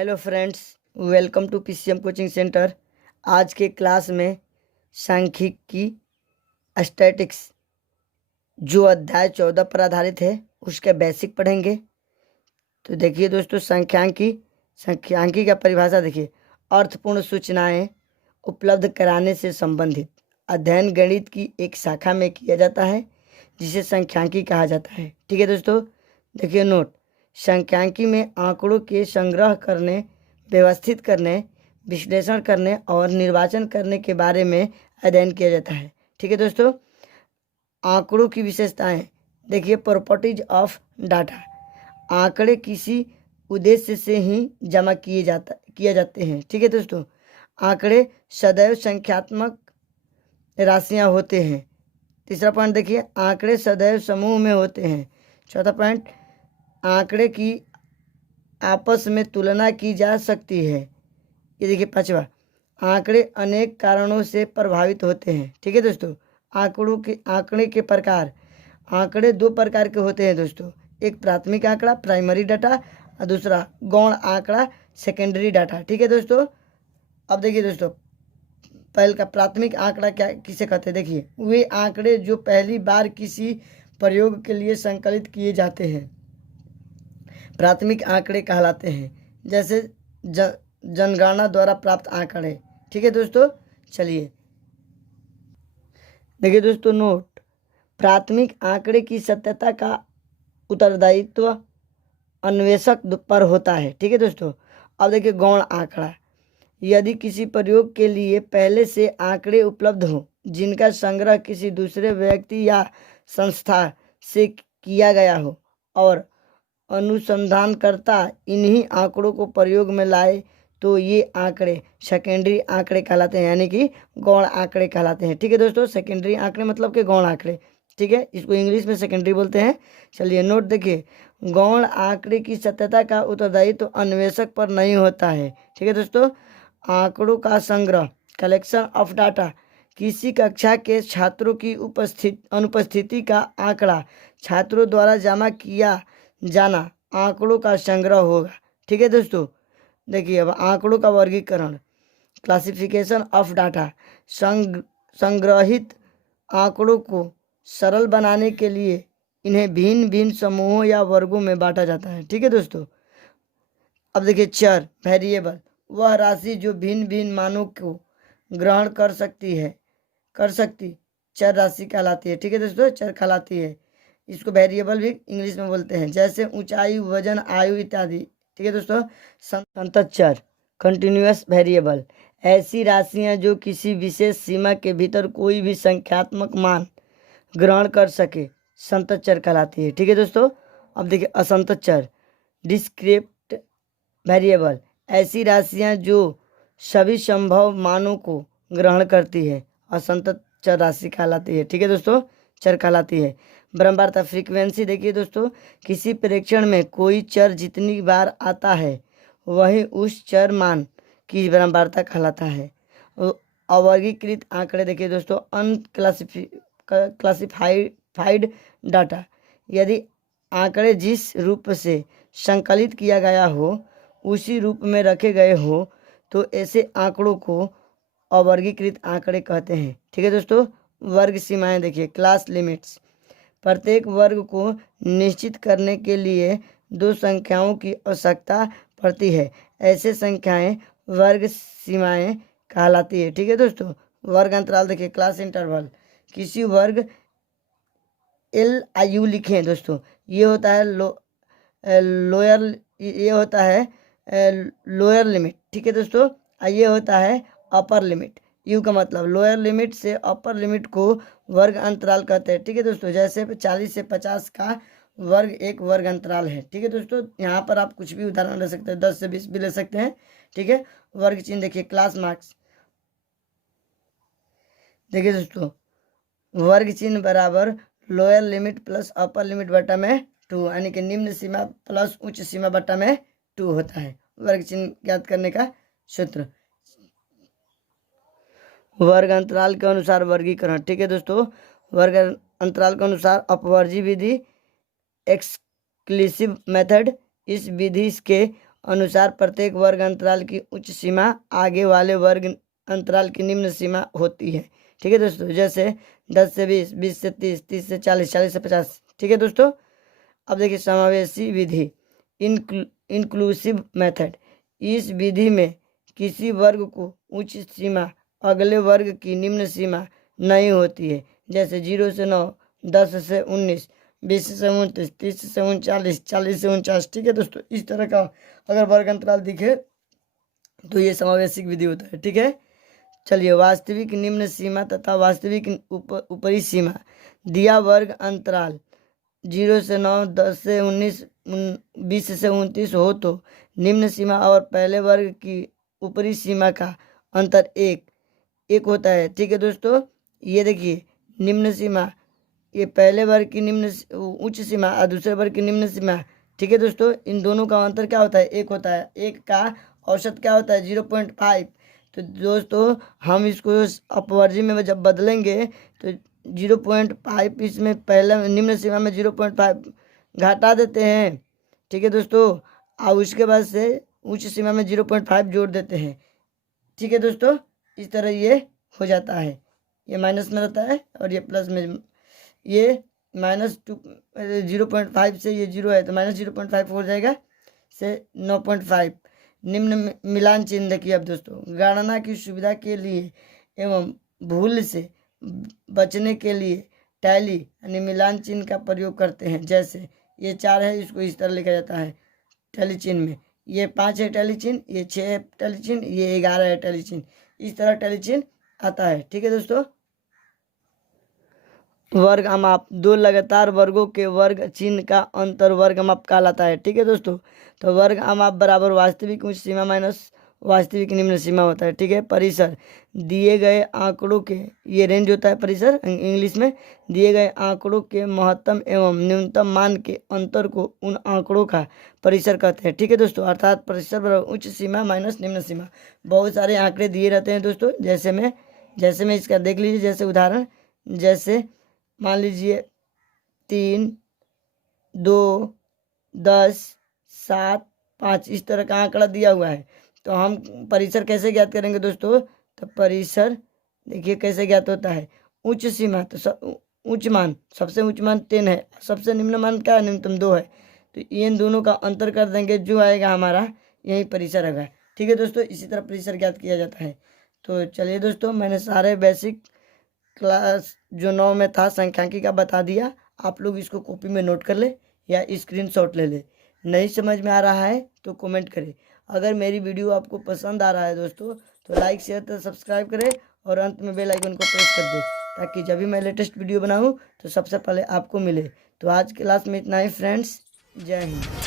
Hello friends, welcome to PCM coaching centre. आज के class में सांख्यिकी स्टैटिक्स जो अध्याय 14 पर आधारित है उसके बेसिक पढ़ेंगे। तो देखिए दोस्तों, सांख्यिकी का परिभाषा देखिए। अर्थपूर्ण सूचनाएं उपलब्ध कराने से संबंधित अध्ययन गणित की एक शाखा में किया जाता है जिसे सांख्यिकी कहा जाता है। ठीक है दोस्तों, देखिए नोट। सांख्यिकी में आंकड़ों के संग्रह करने, व्यवस्थित करने, विश्लेषण करने और निर्वाचन करने के बारे में अध्ययन किया जाता है। ठीक है दोस्तों, आंकड़ों की विशेषताएं देखिए। Properties of data. आंकड़े किसी उद्देश्य से ही जमा किए जाते हैं। ठीक है दोस्तों, आंकड़े सदैव संख्यात्मक राशियां होते हैं। तीसरा पॉइंट देखिए, आंकड़े सदैव समूह में होते हैं। चौथा पॉइंट, आंकड़े की आपस में तुलना की जा सकती है। ये देखिए पांचवा, आंकड़े अनेक कारणों से प्रभावित होते हैं। ठीक है दोस्तों, आंकड़े के प्रकार। आंकड़े दो प्रकार के होते हैं दोस्तों। एक प्राथमिक आंकड़ा, प्राइमरी डाटा, और दूसरा गौण आंकड़ा, सेकेंडरी डाटा। ठीक है दोस्तों, अब देखिए दोस्तों, पहले का प्राथमिक आंकड़ा क्या किसे कहते हैं। देखिए, वे आंकड़े जो पहली बार किसी प्रयोग के लिए संकलित किए जाते हैं प्राथमिक आंकड़े कहलाते हैं, जैसे जनगणना द्वारा प्राप्त आंकड़े। ठीक है दोस्तों, चलिए देखिए दोस्तों नोट। प्राथमिक आंकड़े की सत्यता का उत्तरदायित्व अन्वेषक पर होता है। ठीक है दोस्तों, अब देखिए गौण आंकड़ा। यदि किसी प्रयोग के लिए पहले से आंकड़े उपलब्ध हो जिनका संग्रह किसी दूसरे व्यक्ति या संस्था से किया गया हो और अनुसंधानकर्ता इन्हीं आंकड़ों को प्रयोग में लाए, तो ये आंकड़े सेकेंडरी आंकड़े कहलाते हैं, यानी कि गौण आंकड़े कहलाते हैं। ठीक है दोस्तों, सेकेंडरी आंकड़े मतलब कि गौण आंकड़े। ठीक है, इसको इंग्लिश में सेकेंडरी बोलते हैं। चलिए नोट देखिए, गौण आंकड़े की सत्यता का उत्तरदायित्व तो अन्वेषक पर नहीं होता है। ठीक है दोस्तों, आंकड़ों का संग्रह, कलेक्शन ऑफ डाटा, किसी कक्षा के छात्रों की अनुपस्थिति का आंकड़ा छात्रों द्वारा जमा किया जाना आंकड़ों का संग्रह होगा। ठीक है दोस्तों, देखिए अब आंकड़ों का वर्गीकरण, क्लासिफिकेशन ऑफ डाटा। संग्रहित आंकड़ों को सरल बनाने के लिए इन्हें भिन्न भिन्न समूहों या वर्गों में बांटा जाता है। ठीक है दोस्तों, अब देखिए चर, वेरिएबल, वह राशि जो भिन्न भिन्न मानों को ग्रहण कर सकती चर राशि कहलाती है। ठीक है दोस्तों, चर कहलाती है। इसको वेरिएबल भी इंग्लिश में बोलते हैं, जैसे ऊंचाई, वजन, आयु इत्यादि। ठीक है दोस्तों, संतत चर, कंटिन्यूअस वेरिएबल, ऐसी राशियां जो किसी विशेष सीमा के भीतर कोई भी संख्यात्मक मान ग्रहण कर सके, संतत चर कहलाती है। ठीक है दोस्तों, अब देखिए असंतत चर, डिस्क्रिप्ट वेरिएबल, ऐसी राशियां जो सभी संभव मानों को ग्रहण करती है, असंतत चर राशि कहलाती है। ठीक है दोस्तों, चर कहलाती है। बारंबारता, फ्रीक्वेंसी देखिए दोस्तों, किसी प्रेक्षण में कोई चर जितनी बार आता है वही उस चर मान की बारंबारता कहलाता है। अवर्गीकृत आंकड़े देखिए दोस्तों, क्लासिफाइड डाटा, यदि आंकड़े जिस रूप से संकलित किया गया हो उसी रूप में रखे गए हो तो ऐसे आंकड़ों को अवर्गीकृत आंकड़े कहते हैं। ठीक है दोस्तों, वर्ग सीमाएं देखिए, क्लास लिमिट्स, प्रत्येक वर्ग को निश्चित करने के लिए दो संख्याओं की आवश्यकता पड़ती है, ऐसे संख्याएं वर्ग सीमाएं कहलाती है। ठीक है दोस्तों, वर्ग अंतराल देखिए, क्लास इंटरवल, किसी वर्ग LIU लिखें दोस्तों, ये होता है लोअर लिमिट। ठीक है दोस्तों, ये होता है अपर लिमिट। यू का मतलब लोअर लिमिट से अपर लिमिट को वर्ग अंतराल कहते हैं। ठीक है दोस्तों, जैसे 40 से 50 का वर्ग एक वर्ग अंतराल है। ठीक है दोस्तों, यहाँ पर आप कुछ भी उदाहरण ले सकते हैं, 10 से 20 भी ले सकते हैं। ठीक है, वर्ग चिन्ह देखिए, क्लास मार्क्स देखिए दोस्तों, वर्ग चिन्ह बराबर lower limit plus upper limit बटा में 2, यानी कि निम्न सीमा प्लस उच्च सीमा बटा में 2 होता है वर्ग चिन्ह ज्ञात करने का सूत्र। वर्ग अंतराल के अनुसार वर्गीकरण। ठीक है दोस्तों, वर्ग अंतराल के अनुसार अपवर्जी विधि, एक्सक्लूसिव मेथड, इस विधि के अनुसार प्रत्येक वर्ग अंतराल की उच्च सीमा आगे वाले वर्ग अंतराल की निम्न सीमा होती है। ठीक है दोस्तों, जैसे 10 से 20, 20 से 30, 30 से 40, 40 से 50। ठीक है दोस्तों। अब देखिए समावेशी विधि, इंक्लूसिव मेथड। इस विधि में किसी वर्ग को उच्च सीमा अगले वर्ग की निम्न सीमा नहीं होती है। जैसे 0 से 9, 10 से 19, 20 से 29, 30 से 39, 40 से 49। ठीक है दोस्तों, इस तरह का अगर वर्ग अंतराल दिखे तो ये समावेशिक विधि होता है। ठीक है, चलिए वास्तविक निम्न सीमा तथा वास्तविक ऊपरी सीमा। दिया वर्ग अंतराल 0 से 9, 10 से 19, 20 से 29 हो तो निम्न सीमा और पहले वर्ग की ऊपरी सीमा का अंतर एक होता है। ठीक है दोस्तों, ये देखिए निम्न सीमा, ये पहले वर्ग की उच्च सीमा और दूसरे वर्ग की निम्न सीमा। ठीक है दोस्तों, इन दोनों का अंतर क्या होता है? एक होता है। एक का औसत क्या होता है? 0.5। तो दोस्तों हम इसको अपवर्जी में जब बदलेंगे तो 0.5 इसमें पहले निम्न सीमा में 0.5 घटा देते हैं। ठीक है दोस्तों, और उसके बाद से उच्च सीमा में 0.5 जोड़ देते हैं। ठीक है दोस्तों, इस तरह ये हो जाता है। ये माइनस में रहता है और ये प्लस में, ये -0.5 से ये 0 है तो -0.5 हो जाएगा से 9.5। निम्न मिलान चिन्ह देखिए। अब दोस्तों गणना की सुविधा के लिए एवं भूल से बचने के लिए टैली यानी मिलान चिन्ह का प्रयोग करते हैं। जैसे ये 4 है, इसको इस तरह लिखा जाता है टैली चिन्ह में। ये 5 है टैली चिन्ह, ये 6 है टैली चिन्ह, ये 11 है टैली चिन्ह। इस तरह टैली चिन्ह आता है। ठीक है दोस्तों। वर्ग माप, दो लगातार वर्गों के वर्ग चिन्ह का अंतर वर्ग माप कहलाता है। ठीक है दोस्तों, तो वर्ग माप बराबर वास्तविक उच्च सीमा माइनस वास्तविक निम्न सीमा होता है। ठीक है। परिसर, दिए गए आंकड़ों के, ये रेंज होता है परिसर इंग्लिश में। दिए गए आंकड़ों के महत्तम एवं न्यूनतम मान के अंतर को उन आंकड़ों का परिसर कहते हैं। ठीक है दोस्तों, अर्थात परिसर बराबर उच्च सीमा माइनस निम्न सीमा। बहुत सारे आंकड़े दिए रहते हैं दोस्तों, जैसे में इसका देख लीजिए। जैसे उदाहरण, जैसे मान लीजिए 3, 2, 10, 7, 5 इस तरह का आंकड़ा दिया हुआ है। तो हम परिसर कैसे ज्ञात करेंगे दोस्तों? तो परिसर देखिए कैसे ज्ञात होता है। उच्च सीमा, तो उच्च मान, सबसे उच्च मान 10 है, सबसे निम्न मान क्या है? न्यूनतम 2 है। तो इन दोनों का अंतर कर देंगे, जो आएगा हमारा यही परिसर होगा। ठीक है दोस्तों, इसी तरह परिसर ज्ञात किया जाता है। तो चलिए दोस्तों, मैंने सारे बेसिक क्लास जो 9 में था संख्यांकी का बता दिया। आप लोग इसको कॉपी में नोट कर ले या स्क्रीनशॉट ले ले। नहीं समझ में आ रहा है तो कमेंट करें। अगर मेरी वीडियो आपको पसंद आ रहा है दोस्तों तो लाइक शेयर तो सब्सक्राइब करें और अंत में बेल आइकन को प्रेस कर दें, ताकि जब भी मैं लेटेस्ट वीडियो बनाऊं तो सबसे पहले आपको मिले। तो आज क्लास में इतना ही फ्रेंड्स, जय हिंद।